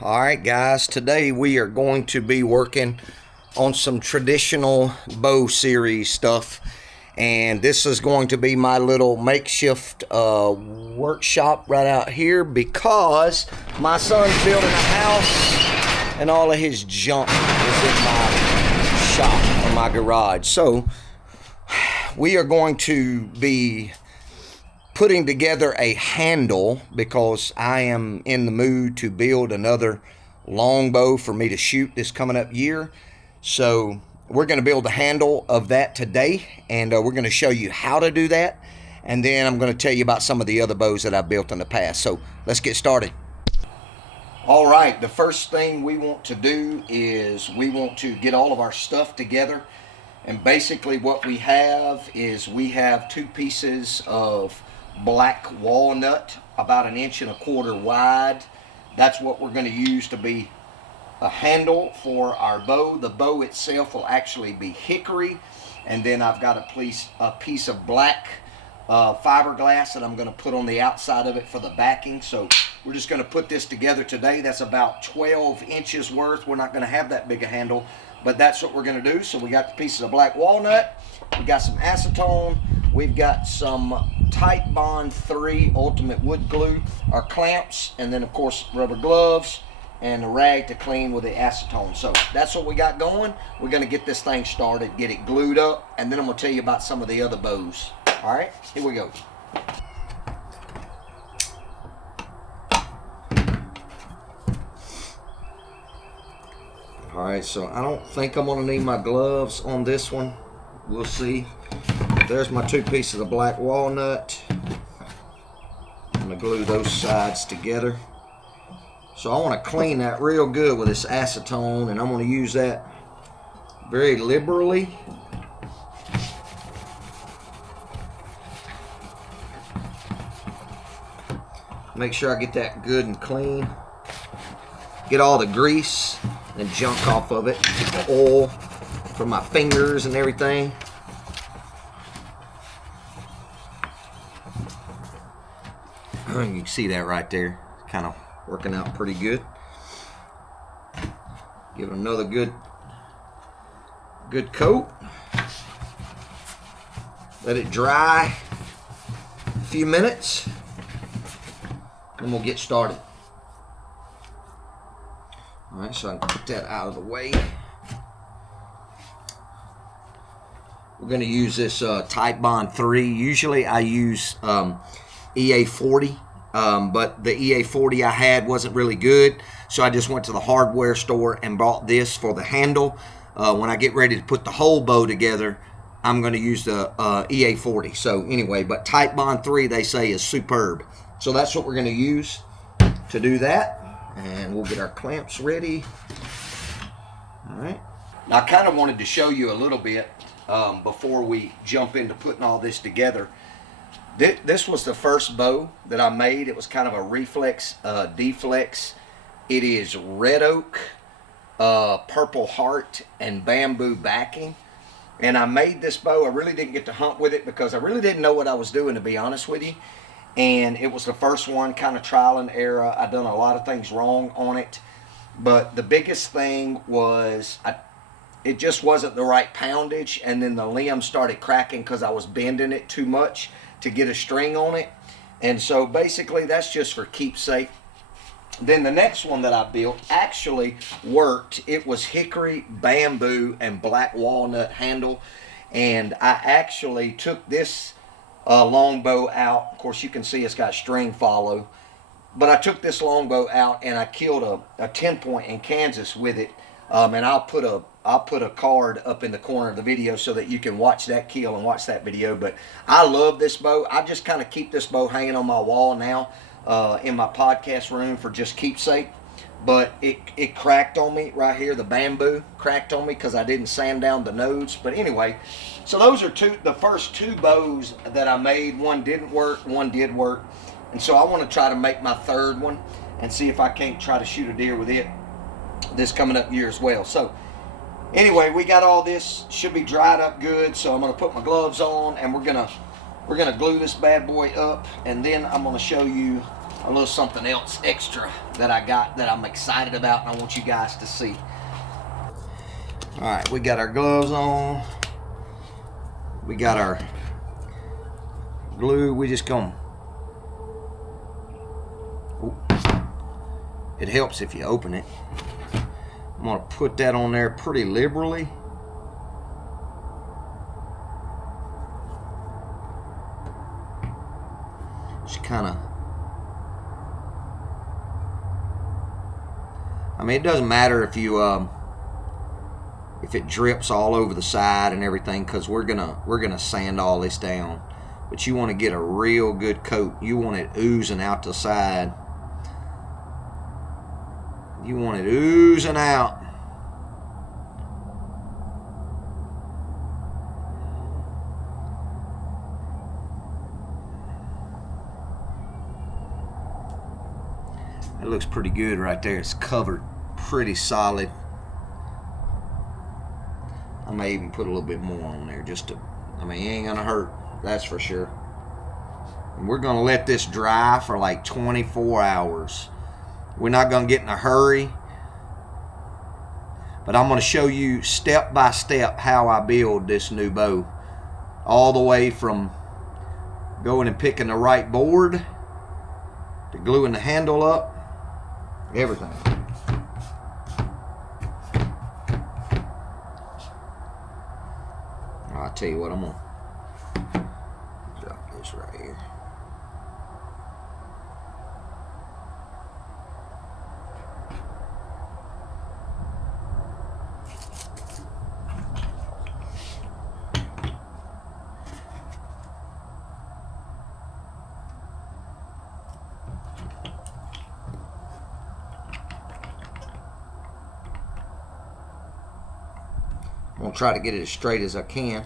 Alright guys, today we are going to be working on some traditional bow series stuff, and this is going to be my little makeshift workshop right out here because my son's building a house and all of his junk is in my shop or my garage. So we are going to be putting together a handle because I am in the mood to build another longbow for me to shoot this coming up year. So we're going to build the handle of that today, and we're going to show you how to do that, and then I'm going to tell you about some of the other bows that I've built in the past. So let's get started. All right, the first thing we want to do is we want to get all of our stuff together. And basically what we have is we have 2 pieces of black walnut about 1.25 inches wide. That's what we're going to use to be a handle for our bow. The bow itself will actually be hickory, and then I've got a piece of black fiberglass that I'm going to put on the outside of it for the backing. So we're just going to put this together today. That's about 12 inches worth. We're not going to have that big a handle, but that's what we're going to do. So we got the pieces of black walnut, we got some acetone, we've got some Tight Bond 3 Ultimate Wood Glue, our clamps, and then of course rubber gloves and a rag to clean with the acetone. So that's what we got going. We're going to get this thing started, get it glued up, and then I'm going to tell you about some of the other bows. All right, here we go. All right, so I don't think I'm going to need my gloves on this one. We'll see. There's my 2 pieces of black walnut. I'm going to glue those sides together. So I want to clean that real good with this acetone, and I'm going to use that very liberally. Make sure I get that good and clean. Get all the grease and junk off of it. Get the oil from my fingers and everything. You can see that right there. Kind of working out pretty good. Give it another good coat. Let it dry a few minutes, and we'll get started. All right, so I can put that out of the way. We're going to use this Tight Bond 3. Usually I use EA40, but the EA40 I had wasn't really good, so I just went to the hardware store and bought this for the handle. When I get ready to put the whole bow together, I'm going to use the EA40. So anyway, but Tight Bond 3 they say is superb. So that's what we're going to use to do that, and we'll get our clamps ready. All right. Now I kind of wanted to show you a little bit before we jump into putting all this together. This was the first bow that I made. It was kind of a reflex deflex. It is red oak, purple heart, and bamboo backing. And I made this bow. I really didn't get to hunt with it because I really didn't know what I was doing, to be honest with you. And it was the first one, kind of trial and error. I've done a lot of things wrong on it. But the biggest thing was it just wasn't the right poundage, and then the limb started cracking because I was bending it too much to get a string on it. And so basically that's just for keepsake. Then the next one that I built actually worked. It was hickory, bamboo, and black walnut handle. And I actually took this longbow out. Of course you can see it's got string follow. But I took this longbow out and I killed a 10-point in Kansas with it. And I'll put a card up in the corner of the video so that you can watch that kill and watch that video. But I love this bow. I just kind of keep this bow hanging on my wall now in my podcast room for just keepsake. But it cracked on me right here. The bamboo cracked on me because I didn't sand down the nodes. But anyway, so those are the first 2 bows that I made. One didn't work, one did work. And so I want to try to make my 3rd one and see if I can't try to shoot a deer with it this coming up year as well. So anyway, we got all this, should be dried up good. So I'm going to put my gloves on, and we're gonna glue this bad boy up, and then I'm going to show you a little something else extra that I got that I'm excited about and I want you guys to see. All right, we got our gloves on. We got our glue. We just gonna, it helps if you open it. I'm gonna put that on there pretty liberally. Just kind of, I mean, it doesn't matter if you if it drips all over the side and everything, because we're gonna sand all this down. But you want to get a real good coat. You want it oozing out the side. You want it oozing out. That looks pretty good right there. It's covered pretty solid. I may even put a little bit more on there just to, I mean, it ain't gonna hurt, that's for sure. And we're gonna let this dry for like 24 hours. We're not gonna get in a hurry, but I'm gonna show you step by step how I build this new bow. All the way from going and picking the right board to gluing the handle up, everything. I'll tell you what, I'm gonna drop this right here. I'm gonna try to get it as straight as I can.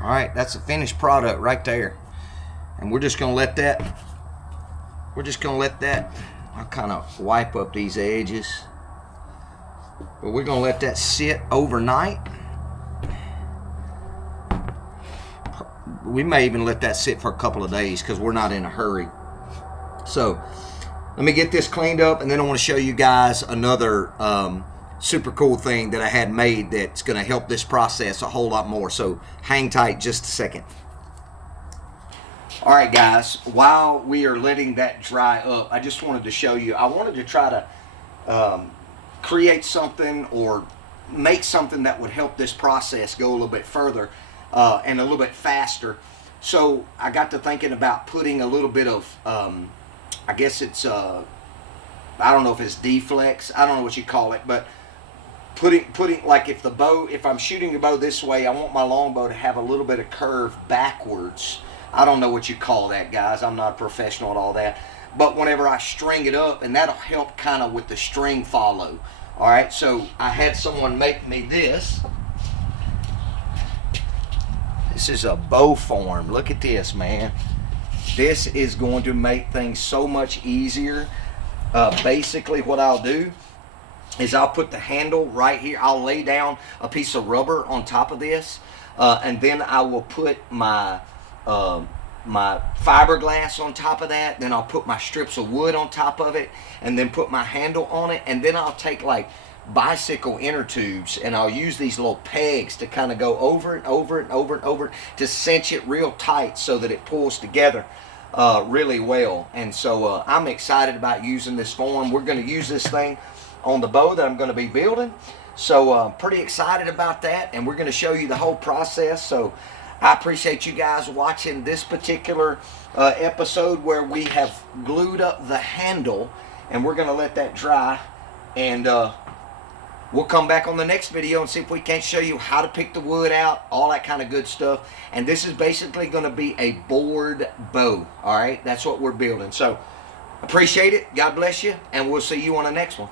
All right, that's the finished product right there. And we're just gonna let that, I'll kind of wipe up these edges, but we're gonna let that sit overnight. We may even let that sit for a couple of days because we're not in a hurry. So let me get this cleaned up, and then I want to show you guys another super cool thing that I had made that's going to help this process a whole lot more. So hang tight just a second. All right, guys, while we are letting that dry up, I just wanted to show you, I wanted to try to create something or make something that would help this process go a little bit further and a little bit faster. So I got to thinking about putting a little bit of, I guess it's, I don't know if it's deflex, I don't know what you call it, but putting like if I'm shooting the bow this way, I want my longbow to have a little bit of curve backwards. I don't know what you call that, guys. I'm not a professional at all that. But whenever I string it up, and that'll help kind of with the string follow. All right, so I had someone make me this. This is a bow form. Look at this, man. This is going to make things so much easier. Basically what I'll do is I'll put the handle right here. I'll lay down a piece of rubber on top of this, and then I will put my my fiberglass on top of that. Then I'll put my strips of wood on top of it, and then put my handle on it. And then I'll take like bicycle inner tubes, and I'll use these little pegs to kind of go over and over and over and over to cinch it real tight so that it pulls together really well. And so I'm excited about using this form. We're going to use this thing on the bow that I'm going to be building. So pretty excited about that, and we're going to show you the whole process. So I appreciate you guys watching this particular episode where we have glued up the handle, and we're going to let that dry, and we'll come back on the next video and see if we can't show you how to pick the wood out, all that kind of good stuff. And this is basically going to be a board bow. All right, that's what we're building. So Appreciate it. God bless you, and we'll see you on the next one.